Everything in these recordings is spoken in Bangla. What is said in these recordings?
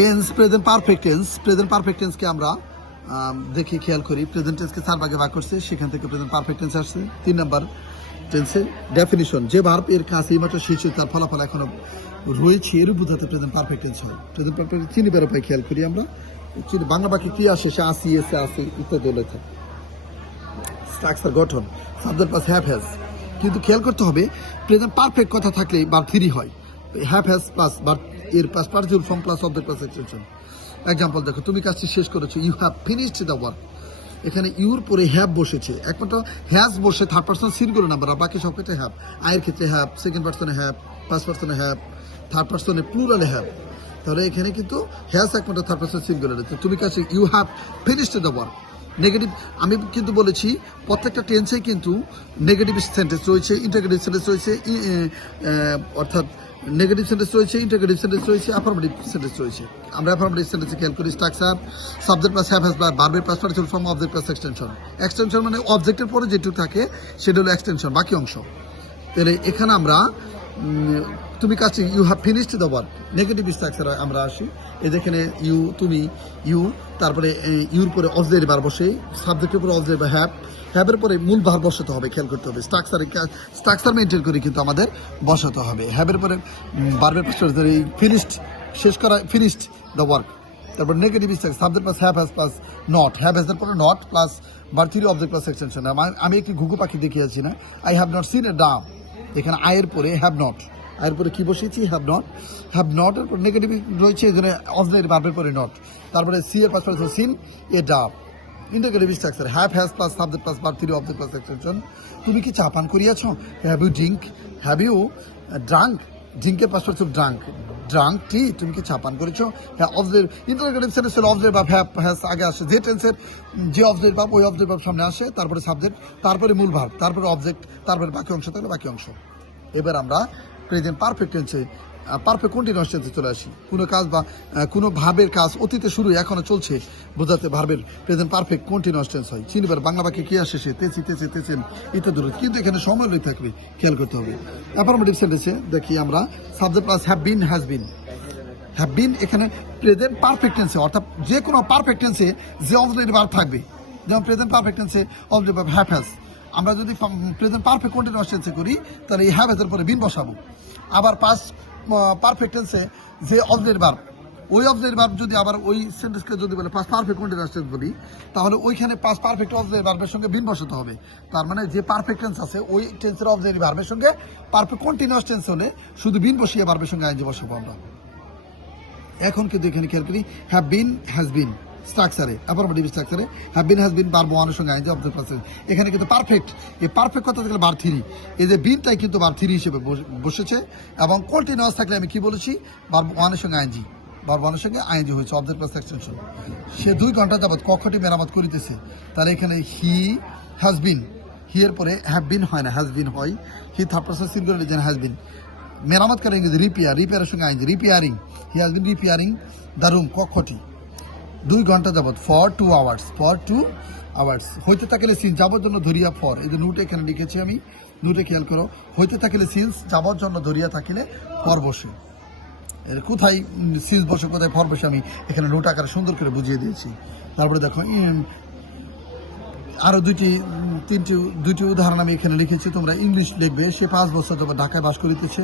টেন্স প্রেজেন্ট পারফেক্ট টেন্সকে আমরা দেখি খেয়াল করি। প্রেজেন্ট টেন্সকে 4 ভাগে ভাগ করছে, সেখান থেকে প্রেজেন্ট পারফেক্ট টেন্স আসছে। 3 নাম্বার টেন্সের ডেফিনিশন, যে ভার্ব এর কাজ এইমাত্র শেষ হয়েছে, তার ফলাফল এখনো রয়েছে, এর বোঝাতে প্রেজেন্ট পারফেক্ট টেন্স হয়। প্রেজেন্ট পারফেক্ট চিনিবার উপায় খেয়াল করি আমরা। বাংলা বাক্যে কি আসে, সে আসি, এসে আসি ইত্যাদি লেখা। স্ট্রাকচার গঠন, সাবজেক্ট প্লাস হ্যাভ হ্যাজ। কিন্তু খেয়াল করতে হবে, প্রেজেন্ট পারফেক্ট কথা থাকলে ভার্ব 3 হয়। হ্যাভ হ্যাজ প্লাস ভার্ব এর plus participle form plus object plus extension. Example দেখো, তুমি কাজটি শেষ করেছো, you have finished the work. এখানে ইউর পরে হ্যাভ বসেছে, একমাত্র হ্যাজ বসে থার্ড পার্সন সিঙ্গুলার নাম্বার, আর বাকি সব ক্ষেত্রে হ্যাভ। আয়ের ক্ষেত্রে হ্যাভ, সেকেন্ড পার্সনে হ্যাভ, ফার্স্ট পার্সনে হ্যাভ, থার্ড পার্সনে প্লুরালে হ্যাভ। তাহলে এখানে কিন্তু হ্যাজ একমাত্র থার্ড পার্সন সিঙ্গুলার। তুমি কাজটি you have finished the work. Negative, আমি কিন্তু বলেছি প্রত্যেকটা টেন্সে কিন্তু নেগেটিভ সেন্টেন্স রয়েছে, ইন্টারগেটিভ সেন্টেন্স রয়েছে, অর্থাৎ নেগেটিভ সেন্টেন্স রয়েছে, ইন্টারগেটিভ সেন্টেন্স রয়েছে, অ্যাফার্মেটিভ সেন্টেন্স রয়েছে। আমরা অ্যাফার্মেটিভ সেন্টেন্সে খেয়াল করি structure, subject plus have has বা ভার্বের plus participle form, object plus extension. Extension মানে অবজেক্টের পরে যেটুকু থাকে সেটা হলো এক্সটেনশন, বাকি অংশ। তাহলে এখানে আমরা তুমি কাজটি you have finished the work, negative স্ট্রাকচারে আমরা আসি। এই যেখানে ইউ, তুমি, ইউ, তারপরে ইউর পরে অক্সিলারি ভার্ব বসে, সাবজেক্টের পরে অক্সিলারি বা হ্যাভের পরে মূল ভার্ব বসাতে হবে, খেয়াল করতে হবে। স্ট্রাকচার মেনটেন করে কিন্তু আমাদের বসাতে হবে। হ্যাভের পরে ভার্বের পাশে ফিনিশড, শেষ করা, ফিনিশড দ্য ওয়ার্ক। তারপর negative structure, subject plus have has plus not, have হ্যাজের পরে not plus verb 3 object plus extension. আমি একটি ঘুঘু পাখি দেখিয়েছি না, I have not seen a dove. এখানে আয়ের পরে হ্যাভ নট, আয়ের পরে কি বসিয়েছি, হ্যাভ নট এর পর নেগেটিভ রয়েছে, এই জন্য অক্সিলারি ভার্বের পরে নট। তারপরে সি এর পাশে seen a dove. Interrogative structure, have has plus subject plus verb 3 object plus extension. তুমি কি চা পান করিয়াছ, have you drink, have you drunk. ড্রিঙ্কের পাশে ড্রাঙ্ক টি, তুমি কি চা পান করেছো। হ্যাঁ, অবজেক্ট ইন্টারগেটিভ সেন্টেন্স হলো অবজেক্ট ভার্ব হ্যাভ হ্যাজ আগে আসে, যে টেন্সের যে অবজেক্ট ভার্ব ওই অবজেক্ট ভার্ব সামনে আসে, তারপরে সাবজেক্ট, তারপরে মূল ভার্ব, তারপরে অবজেক্ট, তারপরে বাকি অংশ থাকলে বাকি অংশ। এবার আমরা প্রেজেন্ট পারফেক্ট টেন্সে, পারফেক্ট কন্টিনিউয়াস টেন্সে চলে আসি। কোনো কাজ বা কোনো ভাবের কাজ অতীতে শুরু এখনো চলছে বোঝাতে ভার্বের প্রেজেন্ট পারফেক্ট কন্টিনিউয়াস টেন্স হয়। চিনিবার বাংলা বাক্যে কি আসে, সে, তেছি, তেছেন ইত্যাদি, কিন্তু এখানে সময় রয়ে থাকবে, খেয়াল করতে হবে। অ্যাফার্মেটিভ সেন্টেন্সে দেখি আমরা subject plus have been, has bin. Have been এখানে প্রেজেন্ট পারফেক্ট টেন্সে, অর্থাৎ যে কোনো পারফেক্ট টেন্সে যে অবজেক্টিভ ভার্ব থাকবে, যেমন প্রেজেন্ট পারফেক্ট টেন্সে অবজেক্টিভ ভার্ব হ্যাভ হ্যাজ। আমরা যদি প্রেজেন্ট পারফেক্ট কন্টিনিউয়াস টেন্সে করি, তাহলে এই হ্যাভ হ্যাজের পরে বিন বসাবো। আবার পাস্ট পারফেক্ট টেন্সে যে অবজেক্টিভ ভার্ব, ওই অবজেক্টিভ ভার্ব যদি আবার ওই সেন্টেন্সকে যদি বলে পাস্ট পারফেক্ট কন্টিনিউয়াস টেন্স বলি, তাহলে ওইখানে পাস্ট পারফেক্ট অবজেক্টিভ ভার্বের সঙ্গে বিন বসাতে হবে। তার মানে যে পারফেক্ট টেন্স আছে ওই টেন্সের অবজেক্টিভ ভার্বের সঙ্গে পারফেক্ট কন্টিনিউয়াস টেন্স হলে শুধু বিন বসিয়ে ভার্বের সঙ্গে আইনজি বসাবো আমরা। এখন কিন্তু এখানে খেয়াল করি, হ্যাভ বিন, হ্যাজ বিন স্ট্রাকচারে, অ্যাফার্মেটিভ স্ট্রাকচারে have been, has been verb 1 এর সঙ্গে আইনজি অবজেক্ট প্লাস। এখানে কিন্তু পারফেক্ট, এই পারফেক্ট কথা থাকলে ভার্ব 3, এই যে বিনটাই কিন্তু ভার্ব 3 হিসেবে বসেছে। এবং কন্টিনিউয়াস থাকলে আমি কি বলেছি, ভার্ব 1 এর সঙ্গে আইনজি, ভার্ব 1 এর সঙ্গে আইনজি হয়েছে অবজেক্ট প্লাস এক্সটেনশন। সে 2 ঘন্টা যাবত কক্ষটি মেরামত করিতেছে, তাহলে এখানে হি হ্যাজ বিন, হি এর পরে হ্যাভ বিন হয় না, হ্যাজ বিন হয়। হি থার্ড পারসন সিঙ্গুলার, যেন হ্যাজ বিন। মেরামত করে ইংরেজি রিপেয়ারের সঙ্গে ING, repairing, he has been repairing the room, কক্ষটি 2 ঘন্টা যাবত, ফর 2 আওয়ার্স, ফর 2 আওয়ার্স। হইতে থাকলে সিন্স, যাবার জন্য ধরিয়া ফর, এই যে নোটে এখানে লিখেছি আমি, নোটে খেয়াল করো, হইতে থাকলে সিন্স, যাবার জন্য ধরিয়া থাকিলে ফর বসে। কোথায় সিন্স বসে, কোথায় ফর বসে, আমি এখানে নোট আকারে সুন্দর করে বুঝিয়ে দিয়েছি। তারপরে দেখো আরও দুইটি উদাহরণ আমি এখানে লিখেছি, তোমরা ইংলিশ লিখবে। সে 5 বছর তোমার ঢাকায় বাস করিতেছে,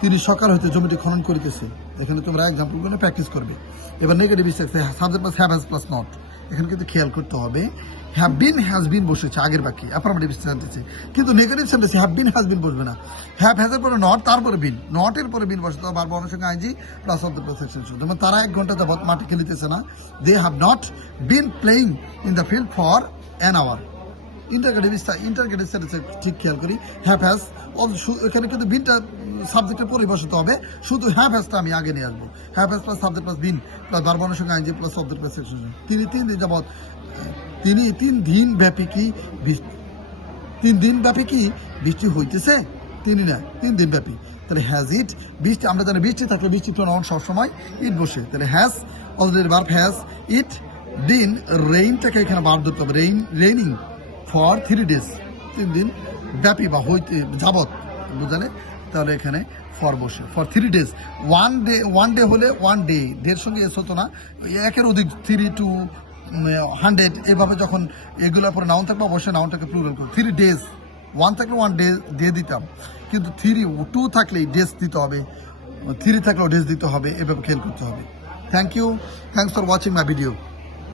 তিনি সকাল হইতে জমিটি খনন করিতেছে। এখানে তোমরা এক্সাম্পলগুলো প্র্যাকটিস করবে। এবার negative structure, subject plus have has plus not. এখানে কিন্তু খেয়াল করতে হবে, হ্যাভ বিন, হ্যাজ বিন বসেছে আগের বাকি অ্যাফার্মেটিভ সেন্টেন্সে, কিন্তু নেগেটিভ সেন্টেন্সে হ্যাভ বিন, হ্যাজ বিন বসবে না। হ্যাভ হ্যাজের পরে নট, তারপরে বিন, নটের পরে বিন বসে, ভার্ব 1 এর সঙ্গে I N G plus object plus extension. যেমন তারা 1 ঘন্টা যাবত মাঠে খেলিতেছে না, they have not been playing in the field for an hour. Interrogative সেন্টেন্সে ঠিক খেয়াল করি, হ্যাভ হ্যাজ, এখানে কিন্তু বিনটা সাবজেক্টের পরে বসাতে হবে, শুধু হ্যাভ হ্যাজটা আমি আগে নিয়ে আসবো। Have has plus subject plus been plus verb 1 এর সঙ্গে I N G plus object plus extension. তিনি 3 দিন যাবত, তিনি 3 দিন ব্যাপী কি 3 দিন ব্যাপী কি বৃষ্টি হইতেছে, তিনি না 3 দিন ব্যাপী। তাহলে হ্যাজ ইট, বৃষ্টি, আমরা জানি বৃষ্টি থাকলে বৃষ্টি প্রনাউন সবসময় ইট বসে, তাহলে has already verb has it been, রেইনটাকে এখানে ভার্ব ধরতে হবে, রেইনিং ফর 3 days, 3 দিন ব্যাপী বা হইতে যাবত, বুঝালে তাহলে এখানে ফর বসে ফর 3 days। ওয়ান ডে হলে 1 day, ডের সঙ্গে এস হতো না, একের অধিক 3 to 100 এভাবে যখন এগুলোর পরে নাউন থাকবে অবশ্যই নাউনটাকে প্লুরাল করো। 3 days, 1 থাকলে 1 ডে দিয়ে দিতাম, কিন্তু 2 থাকলেই ডেজ দিতে হবে, 3 থাকলেও ডেজ দিতে হবে, এভাবে খেয়াল করতে হবে। Thank you, thanks for watching my video.